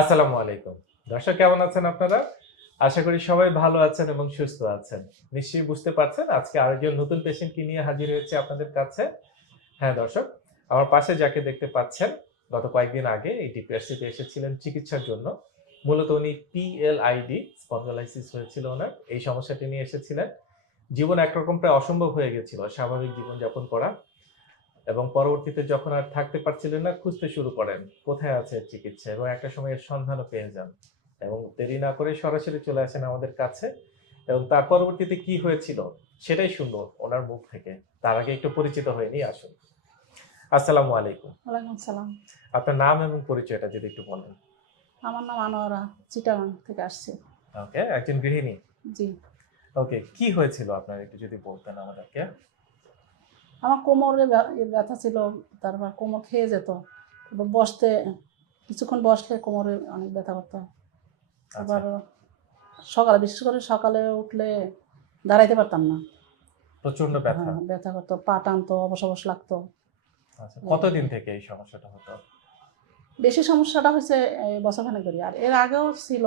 আসসালামু আলাইকুম। দর্শক, কেমন আছেন আপনারা? আশা করি সবাই ভালো আছেন এবং সুস্থ আছেন। নিশ্চয়ই বুঝতে পারছেন, আজকে আরেকজন নতুন পেশেন্টকে নিয়ে হাজির হয়েছে আপনাদের কাছে। হ্যাঁ দর্শক, আমার পাশে যাকে দেখতে পাচ্ছেন, গত কয়েকদিন আগে এই ডিপিআরসিতে এসেছিলেন চিকিৎসার জন্য। মূলত উনি পিএলআইডি স্পন্ডলাইসিস হয়েছিল ওনার। এই সমস্যাটি নিয়ে এসেছিলেন। জীবন একরকম প্রায় অসম্ভব হয়ে গেছিল, স্বাভাবিক জীবনযাপন করা। এবং পরবর্তীতে যখন আর থাকতে পারছিলেন না খুঁজতে শুরু করেন। কোথায় আছে চিকিৎসা? এবং একটা সময় এর সন্ধানও পেয়ে যান। এবং দেরি না করে সরাসরি চলে আসেন আমাদের কাছে। এবং তার পরবর্তীতে কি হয়েছিল সেটাই শুনব ওনার মুখ থেকে। তার আগে একটু পরিচিত হয়ে নিয়ে আসুন। আসসালামু আলাইকুম। ওয়ালাইকুম সালাম আপনার নাম এবং পরিচয়টা যদি একটু বলেন। আমার নাম আনোয়ারা চিটাগাং থেকে আসছি। ওকে একজন গৃহিণী? জি। ওকে কি হয়েছিল আপনার একটু যদি বলতেন আমাদেরকে? আমার কোমরে ব্যথা ছিল তারপর কোমর খেয়ে যেত। বসতে কিছুক্ষণ বসলে কোমরে অনেক ব্যথা করতো। আচ্ছা। এবার সকালে বিশেষ করে সকালে উঠলে দাঁড়াইতে পারতাম না। প্রচণ্ড ব্যথা হ্যাঁ, ব্যথা। করতো পা টানতো অবশ অবশ লাগতো। আচ্ছা কতদিন থেকে এই সমস্যাটা হতো? বেশি সমস্যাটা হয়েছে বছরখানেক ধরে। আর এর আগেও ছিল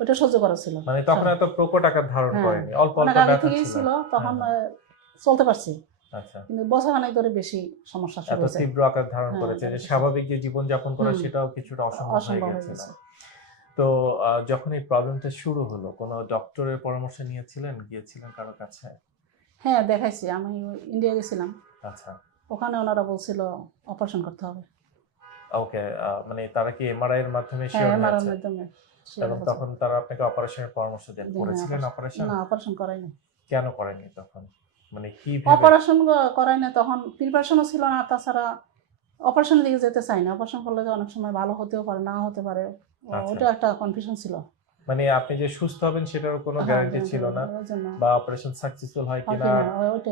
ওটা সহ্য করা ছিল। মানে তখন এত প্রকট আকার ধারণ হ্যাঁ। করেনি অল্প অল্প ব্যথা ছিল তখন হ্যাঁ। চলতে পারছি। কিন্তু বছরখানেক ধরে বেশি সমস্যা শুরু হয়েছে। তীব্র আকার ধারণ হ্যাঁ, করেছে যে স্বাভাবিক যে জীবন যাপন করা সেটাও কিছুটা অসম্ভব হয়ে হয়ে গেছে তো যখন এই প্রবলেমটা শুরু হলো কোনো ডক্টরের পরামর্শ নিয়েছিলেন গিয়েছিলেন কারও কাছে? হ্যাঁ দেখাইছি। আমি ইন্ডিয়া গেছিলাম। আচ্ছা। ওখানে ওনারা বলছিল অপারেশন করতে হবে। ওকে মানে তারা কি এমআরআই এর মাধ্যমে হ্যাঁ শিওর হয়েছে? মাধ্যমে এবং তখন তারা আপনাকে অপারেশনের পরামর্শ দেন। করেছিলেন হ্যাঁ, অপারেশন না অপারেশন করাইনি। কেন করেননি তখন? মানে কি অপারেশন করাই না তখন প্রিপারেশনও ছিল না তাছাড়া অপারেশনের দিকে যেতে চাই না। অপারেশন করলে অনেক সময় ভালো হতেও পারে না হতে পারে। আচ্ছা। ওটা একটা কনফিউশন ছিল। মানে আপনি যে সুস্থ হবেন সেটার কোনো হ্যাঁ, গ্যারান্টি হ্যাঁ, ছিল না। বা অপারেশন সাকসেসফুল হয় হয় কিনা।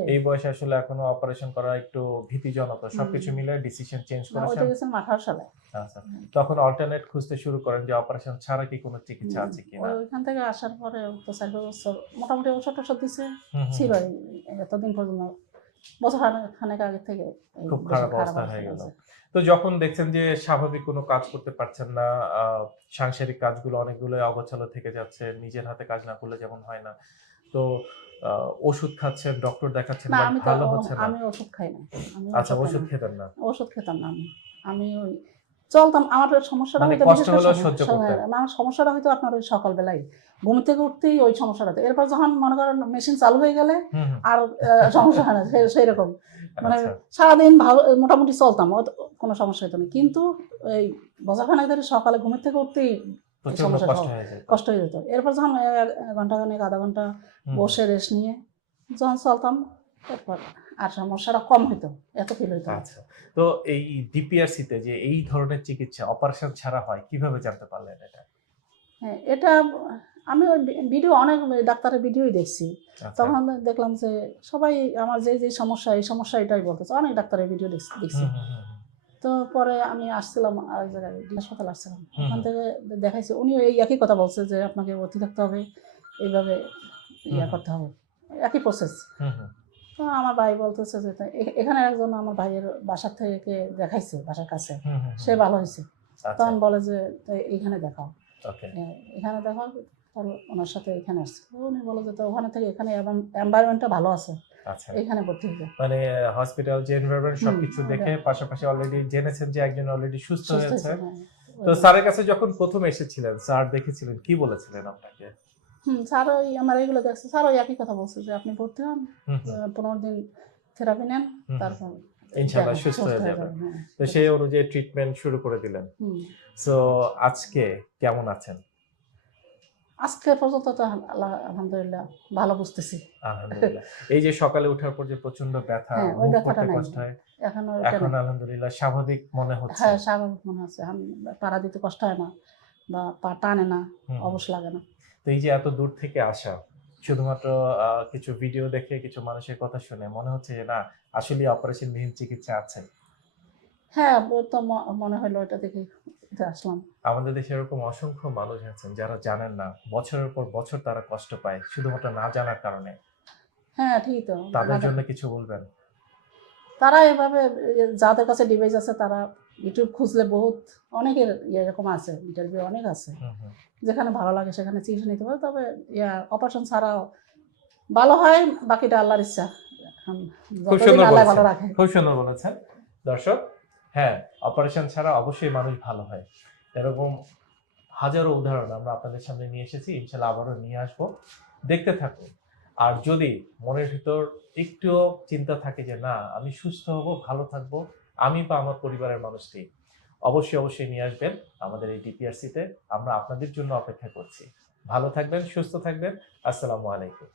এই বয়সে আসলে এখনও অপারেশন করা একটু ভীতিজনক সবকিছু মিলে ডিসিশন চেঞ্জ করেছেন। আচ্ছা তখন অল্টারনেট খুঁজতে শুরু করেন যে অপারেশন ছাড়া কি কোনো চিকিৎসা আছে কিনা? ওই- ওইখান থেকে আসার পরে তো চার বছর মোটামুটি ওষুধ টষুধ দিছে ছিল এতদিন পর্যন্ত। বছর খানেক- খানেক আগে থেকে খুব খারাপ অবস্থা হয়ে গেল। তো যখন দেখছেন যে স্বাভাবিক কোনো কাজ করতে পারছেন না সাংসারিক কাজগুলো অনেকগুলো অগোছালো থেকে যাচ্ছে নিজের হাতে কাজ না করলে যেমন হয় না তো আহ, ওষুধ খাচ্ছেন ডক্টর দেখাচ্ছেন ভালো হচ্ছে না? আমি ওষুধ খাই না। আচ্ছা ওষুধ। খেতেন না? ওষুধ খেতাম না আমি। আমি ওই চলতাম আমার সমস্যাটা মানে হয়তো আমার সমস্যাটা হয়তো আপনার ওই সকালবেলায়। ঘুম থেকে উঠতেই ওই সমস্যাটা। এরপর যখন মনে করেন মেশিন চালু হয়ে গেলে আর সমস্যা হয় না সেই রকম মানে আচ্ছা। সারাদিন ভালো মোটামুটি চলতাম কোনো সমস্যা হতো না। কিন্তু এই বছরখানেক ধরে সকালে ঘুমের থেকে উঠতেই সমস্যা কষ্ট হয়ে। যেত। এরপর যখন ঘণ্টা খানেক আধা ঘণ্টা বসে রেস্ট নিয়ে যখন চলতাম তারপর আর সমস্যাটা কম হতো এত ফিল না। আচ্ছা তো এই ডিপিআরসি তে যে এই ধরনের চিকিৎসা অপারেশন ছাড়া হয় কীভাবে জানতে পারলেন এটা? হ্যাঁ এটা আমি ভিডিও অনেক ডাক্তারের ভিডিওই দেখছি। আচ্ছা, তখন দেখলাম যে সবাই আমার যে যে সমস্যা এই সমস্যা এটাই বলতেছে। অনেক ডাক্তারের ভিডিও দেখছি। তো পরে আমি আসছিলাম আরেক জায়গায় হাসপাতাল আসছিলাম। ওখান থেকে দেখাইছে উনিও এই একই কথা বলছে যে আপনাকে ভর্তি থাকতে হবে এইভাবে ইয়া করতে হবে। একই প্রসেস। তো আমার ভাই বলতেছে যে এখানে একজন আমার ভাইয়ের বাসার থেকে দেখাইছে বাসার কাছে। সে ভালো হয়েছে। আচ্ছা। তখন বলে যে "তো এইখানে দেখাও। এখানে দেখাও ওনার সাথে এখানে আসছে। উনি বলে যে তো ওখানে থেকে এখানে এনভায়রনমেন্টটা ভালো আছে। আচ্ছা। এখানে ভর্তি হয়ে মানে হসপিটাল যে এনভায়রনমেন্ট সবকিছু দেখে পাশাপাশি অলরেডি জেনেছেন যে একজন অলরেডি সুস্থ হয়েছে, হ্যাঁ। তো স্যারের কাছে যখন প্রথম এসেছিলেন স্যার দেখেছিলেন কি বলেছিলেন আপনাকে? হুম স্যার ওই আমার এইগুলো দেখছে। স্যার ওই একই কথা বলছে যে আপনি ভর্তি হন পনেরো দিন থেরাপি নেন তারপর ইনশাআল্লাহ সুস্থ হয়ে যাবেন। হ্যাঁ। তো সেই অনুযায়ী ট্রিটমেন্ট শুরু করে দিলেন। সো আজকে কেমন আছেন? আজকে পর্যন্ত তো আলহামদুলিল্লাহ ভালো বুঝতেছি। আলহামদুলিল্লাহ। এই যে সকালে ওঠার পর যে প্রচণ্ড ব্যথা হ্যাঁ, ওই ব্যথাটা কষ্ট হয় এখন এখন আলহামদুলিল্লাহ স্বাভাবিক মনে হচ্ছে। হ্যাঁ স্বাভাবিক মনে হচ্ছে। পাড়া দিতে কষ্ট হয় না বা পা টানে না হুম। অবশ্য লাগে না। তো এই যে এত দূর থেকে আসা শুধুমাত্র কিছু ভিডিও দেখে কিছু মানুষের কথা শুনে মনে হচ্ছে যে না আসলে অপারেশন বিহীন চিকিৎসা আছে। হ্যাঁ তো মনে হলো এটা দেখে আসলাম। আমাদের দেশে এরকম অসংখ্য মানুষ আছেন যারা জানেন না বছরের পর বছর তারা কষ্ট পায় শুধুমাত্র না জানার কারণে। হ্যাঁ ঠিকই তো। তাদের জন্য কিছু বলবেন? তারা এভাবে যাদের কাছে ডিভাইস আছে তারা ইউটিউব খুঁজলে বহুত অনেকের ইয়ে এরকম আছে ইন্টারভিউ অনেক আছে। যেখানে ভালো লাগে সেখানে চিকিৎসা নিতে পারে তবে ইয়া অপারেশন ছাড়াও ভালো হয় বাকিটা আল্লাহর ইচ্ছা। খুব সুন্দর বলেছেন। খুব সুন্দর বলেছেন। দর্শক হ্যাঁ অপারেশন ছাড়া অবশ্যই মানুষ ভালো হয়। এরকম হাজারো উদাহরণ আমরা আপনাদের সামনে নিয়ে এসেছি ইনশাল্লাহ আবারও নিয়ে আসব। দেখতে থাকুন। আর যদি মনের ভিতর একটুও চিন্তা থাকে যে না আমি সুস্থ হব ভালো থাকব আমি বা আমার পরিবারের মানুষটি অবশ্যই অবশ্যই নিয়ে আসবেন আমাদের এই ডিপিআরসিতে আমরা আপনাদের জন্য অপেক্ষা করছি। ভালো থাকবেন, সুস্থ থাকবেন। আসসালামু আলাইকুম।